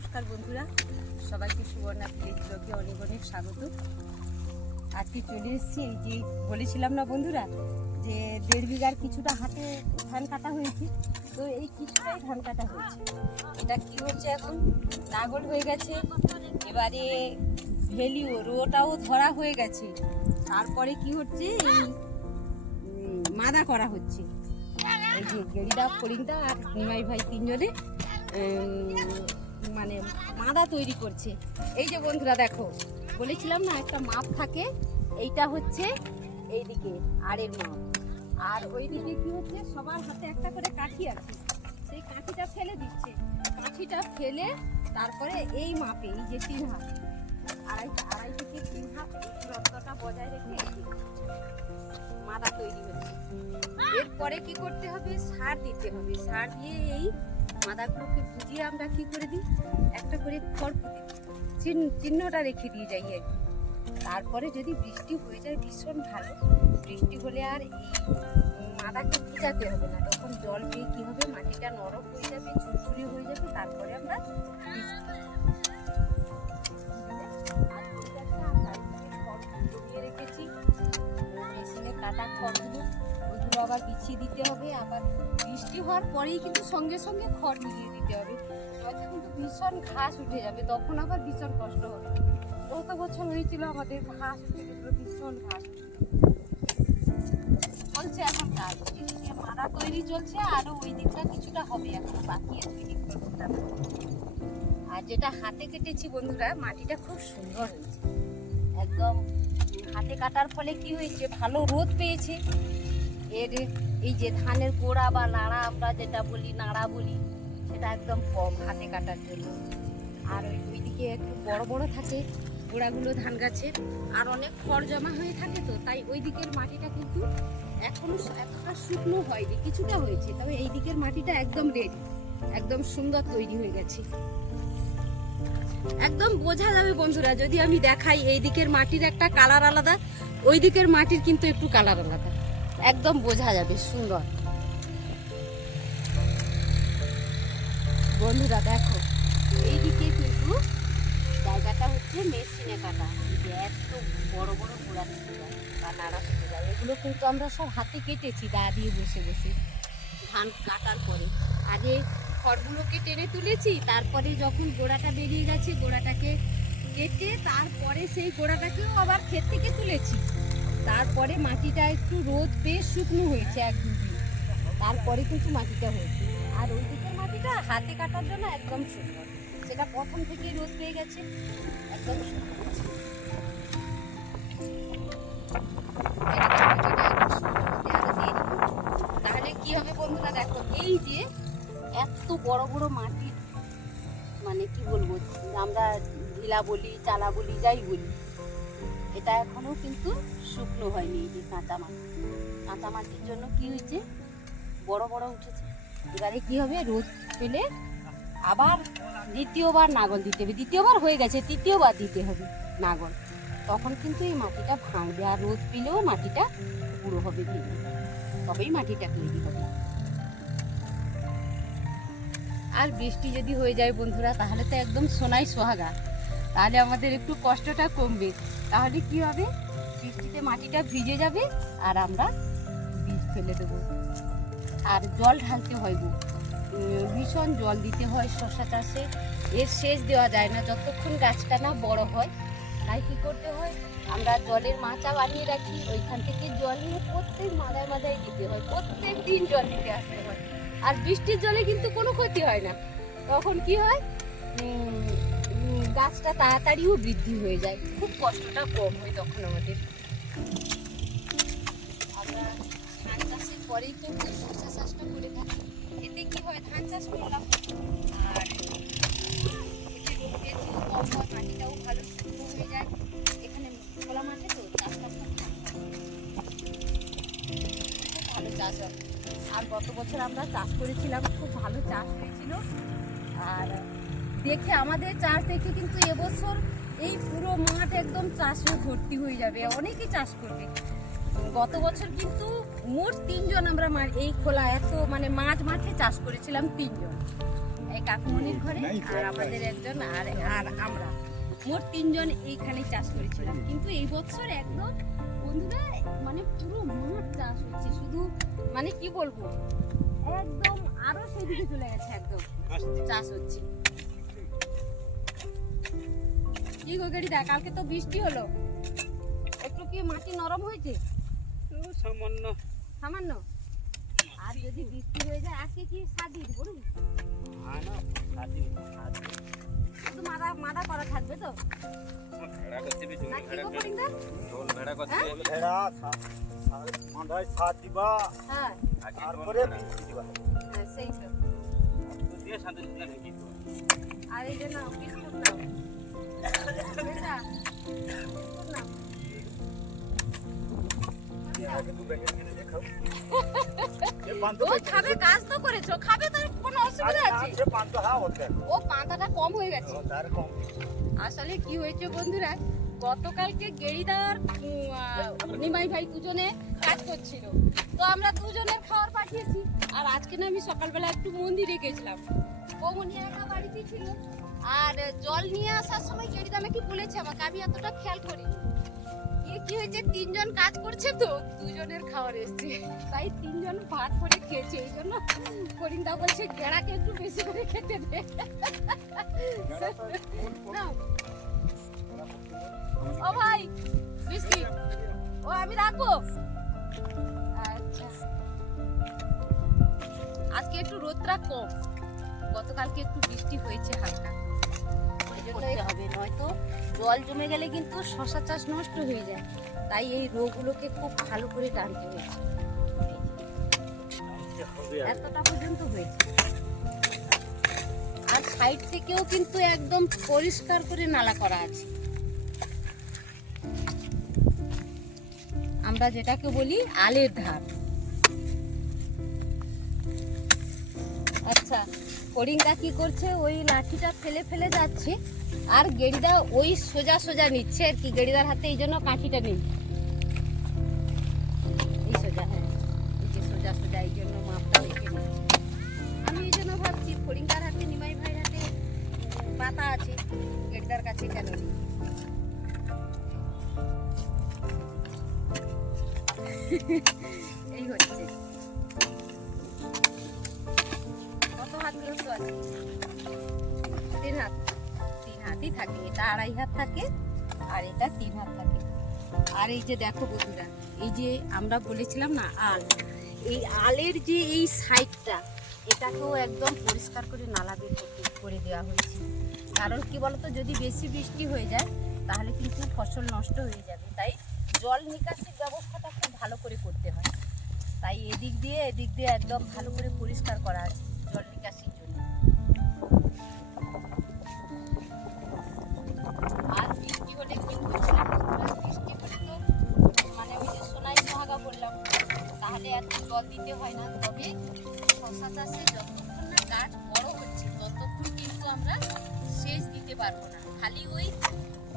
নমস্কার বন্ধুরা, সবাইকে সুবর্ণা ভিলেজ ব্লগে অনেক অনেক স্বাগত। আজকে চলে এসেছি, এই যে বলেছিলাম না বন্ধুরা যে 1.5 বিঘার কিছুটা হাতে ধান কাটা হয়েছে, তো এই কিছুটাই ধান কাটা হয়েছে। এটা কি হচ্ছে, এখন নাগল হয়ে গেছে, এবারে ভেলিও রোটাও ধরা হয়ে গেছে। তারপরে কি হচ্ছে, এই মাদা করা হচ্ছে। এই যে গেরিদা ফরিংদা আর নিমাই ভাই তিনজনে মানে মাদা তৈরি করছে। এই যে বন্ধুরা দেখো, বলেছিলাম না একটা মাপ থাকে, এইটা হচ্ছে এইদিকে আড়ের মাপ, আর ওইদিকে কি হচ্ছে সবার হাতে একটা করে কাঠি আছে, সেই কাঠিটা ফেলে দিচ্ছে। কাঠিটা ফেলে তারপরে এই মাপে, এই যে 3 হাত, আড়াই থেকে 3 হাত এই দূরত্বটা বজায় রেখে মাদা তৈরি হচ্ছে। এরপরে কি করতে হবে, সার দিতে হবে। সার দিয়ে এই মাদাগুলোকে ভুজিয়ে আমরা কি করে দিই, একটা করে খড় পুঁতে চিহ্নটা রেখে দিয়ে যাই আর কি। তারপরে যদি বৃষ্টি হয়ে যায় ভীষণ ভালো, বৃষ্টি হলে আর এই মাদাকে ভিজাতে হবে না, তখন জল পেয়ে কি হবে, মাটিটা নরম হয়ে যাবে, ঝুরঝুরি হয়ে যাবে। তারপরে আমরা রেখেছি মেশিনে কাটা খড়গুলো, ওইগুলো আবার বিছিয়ে দিতে হবে। আবার বৃষ্টি হওয়ার পরেই কিন্তু সঙ্গে সঙ্গে খড় মিলিয়ে দিতে হবে, নয়তো কিন্তু ভীষণ ঘাস উঠে যাবে, তখন আবার ভীষণ কষ্ট হবে। গত বছর হয়েছিল আমাদের, ঘাস উঠে গেছিল, ভীষণ ঘাস চলছে এখন কাজ। এদিকে মাদা তৈরি চলছে, আরো ওই দিকটা কিছুটা হবে, এখন বাকি আছে। আর যেটা হাতে কেটেছি বন্ধুরা, মাটিটা খুব সুন্দর হয়েছে একদম। হাতে কাটার ফলে কি হয়েছে, ভালো রোদ পেয়েছে। এর এই যে ধানের গোড়া বা নাড়া, আমরা যেটা বলি নাড়া বলি, সেটা একদম কম হাতে কাটার জন্য। আর ওইদিকে একটু বড় বড় থাকে গোড়াগুলো ধান গাছের, আর অনেক খড় জমা হয়ে থাকে, তো তাই ওই দিকের মাটিটা কিন্তু এখনো এতটা শুকনো হয়নি, কিছুটা হয়েছে। তবে এই দিকের মাটিটা একদম রেডি, একদম সুন্দর তৈরি হয়ে গেছে। একদম বোঝা যাবে বন্ধুরা যদি আমি দেখাই, এই দিকের মাটির একটা কালার আলাদা, ওই দিকের মাটির কিন্তু একটু কালার আলাদা, একদম বোঝা যাবে সুন্দর। বন্ধুরা দেখো, এইদিকে কিন্তু জায়গাটা হচ্ছে মেশিনে কাটা, এত বড় বড় গোড়া থেকে যায় বা নাড়া থেকে যায়, এগুলো কিন্তু আমরা সব হাতে কেটেছি দা দিয়ে বসে বসে। ধান কাটার পরে আগে খড়গুলোকে টেনে তুলেছি, তারপরে যখন গোড়াটা বেরিয়ে গেছে গোড়াটাকে কেটে তারপরে সেই গোড়াটাকেও আবার ক্ষেত থেকে তুলেছি। তারপরে মাটিটা একটু রোদ পেয়ে শুকনো হয়েছে 1-2 দিন, তারপরে কিন্তু মাটিটা হয়েছে। আর ওই দিকের মাটিটা হাতে কাটার জন্য একদম সুন্দর, সেটা প্রথম থেকেই রোদ পেয়ে গেছে, একদম সুন্দর হচ্ছে। তাহলে কি হবে বন্ধুরা দেখো, এই যে এত বড় বড় মাটির, মানে কি বলবো, আমরা ঢিলা বলি চালা বলি যাই বলি, এটা এখনো কিন্তু শুকনো হয়নি। এই যে কাঁচা মাটির জন্য কি হয়েছে, বড় বড় উঠেছে। এবারে কি হবে, রোদ পেলে আবার দ্বিতীয়বার নাগল দিতে হবে, দ্বিতীয়বার হয়ে গেছে, তৃতীয়বার দিতে হবে নাগল, তখন কিন্তু এই মাটিটা ভাঙবে। আর রোদ পেলেও মাটিটা পুরো হবে ভেঙে, তবেই মাটিটা তৈরি হবে। আর বৃষ্টি যদি হয়ে যায় বন্ধুরা, তাহলে তো একদম সোনাই সোহাগা, তাহলে আমাদের একটু কষ্টটা কমবে। তাহলে কি হবে, বৃষ্টিতে মাটিটা ভিজে যাবে আর আমরা বীজ ফেলে দেবো। আর জল ঢালতে হয় গো, ভীষণ জল দিতে হয় শসা চাষে, এর শেষ দেওয়া যায় না যতক্ষণ গাছটা না বড় হয়। তাই কি করতে হয়, আমরা জলের মাচা বানিয়ে রাখি, ওইখান থেকে জল নিয়ে প্রত্যেক মাদায় মাদায় দিতে হয়, প্রত্যেক দিন জল দিতে আসতে হয়। আর বৃষ্টির জলে কিন্তু কোনো ক্ষতি হয় না, তখন কি হয়, গাছটা তাড়াতাড়িও বৃদ্ধি হয়ে যায়, খুব কষ্টটা কম হয় তখন আমাদের। আমরা ধান চাষের পরেই কিন্তু শসা চাষটা করে থাকি, এতে কি হয়, ধান চাষ করলাম আর এতে রোগ ব্যাধিও কম হয়, মাটিটাও ভালো শুকনো হয়ে যায়। এখানে খোলা মাঠে তো চাষটা খুব ভালো চাষ হয়। আর গত বছর আমরা চাষ করেছিলাম, খুব ভালো চাষ হয়েছিল। আর দেখে আমাদের চাষ দেখে কিন্তু এবছর এই পুরো মাঠ একদম চাষে ভর্তি হয়ে যাবে, অনেকেই চাষ করবে। গত বছর কিন্তু মোট 3 জন আমরা এই খোলা এত মানে মাঝ মাঠে চাষ করেছিলাম, 3 জন। কাকুমনির ঘরে, আর আমাদের একজন, আর আর আমরা মোট 3 জন এইখানে চাষ করেছিলাম। কিন্তু এই বছর একদম বন্ধুরা মানে পুরো মাঠ চাষ হচ্ছে, শুধু মানে কি বলবো একদম আরো সেদিকে চলে গেছে, একদম চাষ হচ্ছে। কি গো গেড়িদা, কালকে তো বৃষ্টি হলো, একটু কি মাটি নরম হয়েছে? সামান্য সামান্য। আর যদি বৃষ্টি হয়ে যায় আজকে কি সার দিয়ে দিব শুধু মাদা মাদা করা থাকবে তো? হ্যাঁ সেই তো। আর এই যে নাও বিস্কুট নাও, বেটা, বিস্কুট নাও। ও খাবে, কাজ তো করেছো, খাবে তো, কোনো অসুবিধা আছে? ও পান্তাটা কম হয়ে গেছে। আসলে কি হয়েছে বন্ধুরা, গতকালকে গেড়িদার নিমাই ভাই দুজনে কাজ করছিল, তো আমরা দুজনের খাবার পাঠিয়েছি। আর আজকে না আমি সকালবেলা একটু মন্দিরে গেছিলাম, বৌমনি একা বাড়িতে ছিল, আর জল নিয়ে আসার সময় গেড়িদা নাকি বলেছে আমাকে, আমি এতটা খেয়াল করিনি। কি হয়েছে, 3 জন কাজ করছে তো 2 জনের খাবার এসছে, তাই 3 জন ভাত করে খেয়েছে। এই জন্য করিন্দা বলছে গেড়াকে একটু বেশি করে খেতে দে। ও ভাই বিস্কিট, ও আমি রাখবো। আচ্ছা আজকে একটু রোদটা কম, গতকালকে একটু বৃষ্টি হয়েছে হালকা, করতে হবে, নয়তো জল জমে গেলে কিন্তু শশা চাষ নষ্ট হয়ে যায়। তাই এই রোগগুলোকে খুব ভালো করে টানতে হয়েছে, এতটা পর্যন্ত হয়েছে। আর সাইড থেকেও কিন্তু একদম পরিষ্কার করে নালা করা আছে, আমরা যেটাকে বলি আলের ধার। আচ্ছা করিঙ্গা কি করছে, ওই লাঠিটা ফেলে ফেলে যাচ্ছে, আর গেড়িদা ওই সোজা সোজা নিচ্ছে আর কি, গেড়িদার হাতে এই জন্য কাঠিটা নেই, এই সোজা, হ্যাঁ এই যে সোজা সোজা, এই জন্য মাপটা রেখে নিই। আমি এই জন্য ভাবছি করিঙ্গার হাতে, নিমাই ভাইয়ের হাতে পাতা আছে, গেড়িদার কাছে কেন নেই। এই হচ্ছে কত হাত গ্রস্ত আছে? 3 হাত, 3 হাতই থাকে, এটা 2.5 হাত থাকে আর এটা 3 হাত থাকে। আর এই যে দেখো বন্ধুরা, এই যে আমরা বলেছিলাম না আল, এই আলের যে এই সাইডটা, এটাকেও একদম পরিষ্কার করে নালা বের করে দেওয়া হয়েছে। কারণ কি বলতো, যদি বেশি বৃষ্টি হয়ে যায় তাহলে কিন্তু ফসল নষ্ট হয়ে যাবে, তাই জল নিকাশির ব্যবস্থাটা খুব ভালো করে করতে হয়। তাই এদিক দিয়ে একদম ভালো করে পরিষ্কার করা আছে জল নিকাশির জন্য। আর বৃষ্টি হলে কিন্তু বৃষ্টি হলে তো মানে ওই যে সোনাই সোহাগা বললাম, তাহলে এত জল দিতে হয় না। তবে শশা চাষে যতক্ষণ না গাছ বড় হচ্ছে ততক্ষণ কিন্তু আমরা সেচ দিতে পারবো না, খালি ওই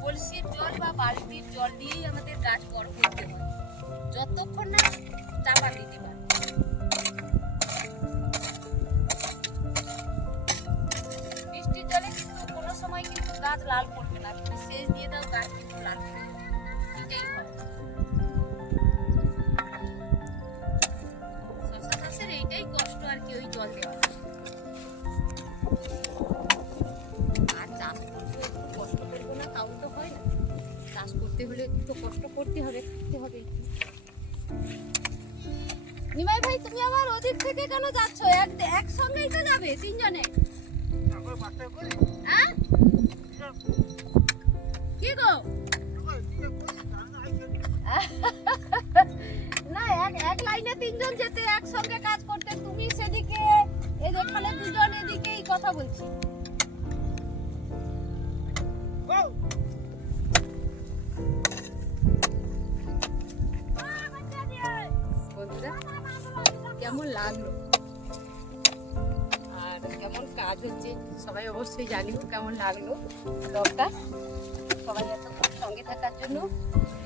কলসির জল বা বালতির জল দিয়েই আমাদের গাছ বড় করতে হয়, যতক্ষণ না চাপা দিতে পারবো। বৃষ্টির জলে কিন্তু কোনো সময় কিন্তু গাছ লাল পড়বে না, কিন্তু সেচ দিয়ে দাও গাছ কিন্তু লাল পড়বে, এটাই হয়। শশা চাষের এইটাই কষ্ট আর কি, ওই জল দেওয়া। আর চাষ করতে একটু কষ্ট করবো না তাও তো হয় না, চাষ করতে হলে একটু তো কষ্ট করতে হবে, খাটতে হবে একটু। নিমাই ভাই তুমি আবার ওদিক থেকে কেন যাচ্ছ? একসঙ্গেই তো যাবে 3 জনে। হ্যাঁ কি গো, না এক লাইনে 3 জন যেতে, একসঙ্গে কাজ করতে, তুমি সেদিকে এখানে 2 জন এদিকেই কথা বলছি। কেমন লাগলো আর কেমন কাজ হচ্ছে সবাই অবশ্যই জানিও কেমন লাগলো ব্লগটা। সবাই এতক্ষণ সঙ্গে থাকার জন্য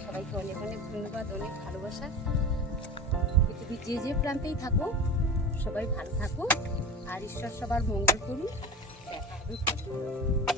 সবাইকে অনেক অনেক ধন্যবাদ, অনেক ভালোবাসা। পৃথিবীর যে প্রান্তেই থাকো সবাই ভালো থাকো, আর ঈশ্বর সবার মঙ্গল করুন। থাকবে।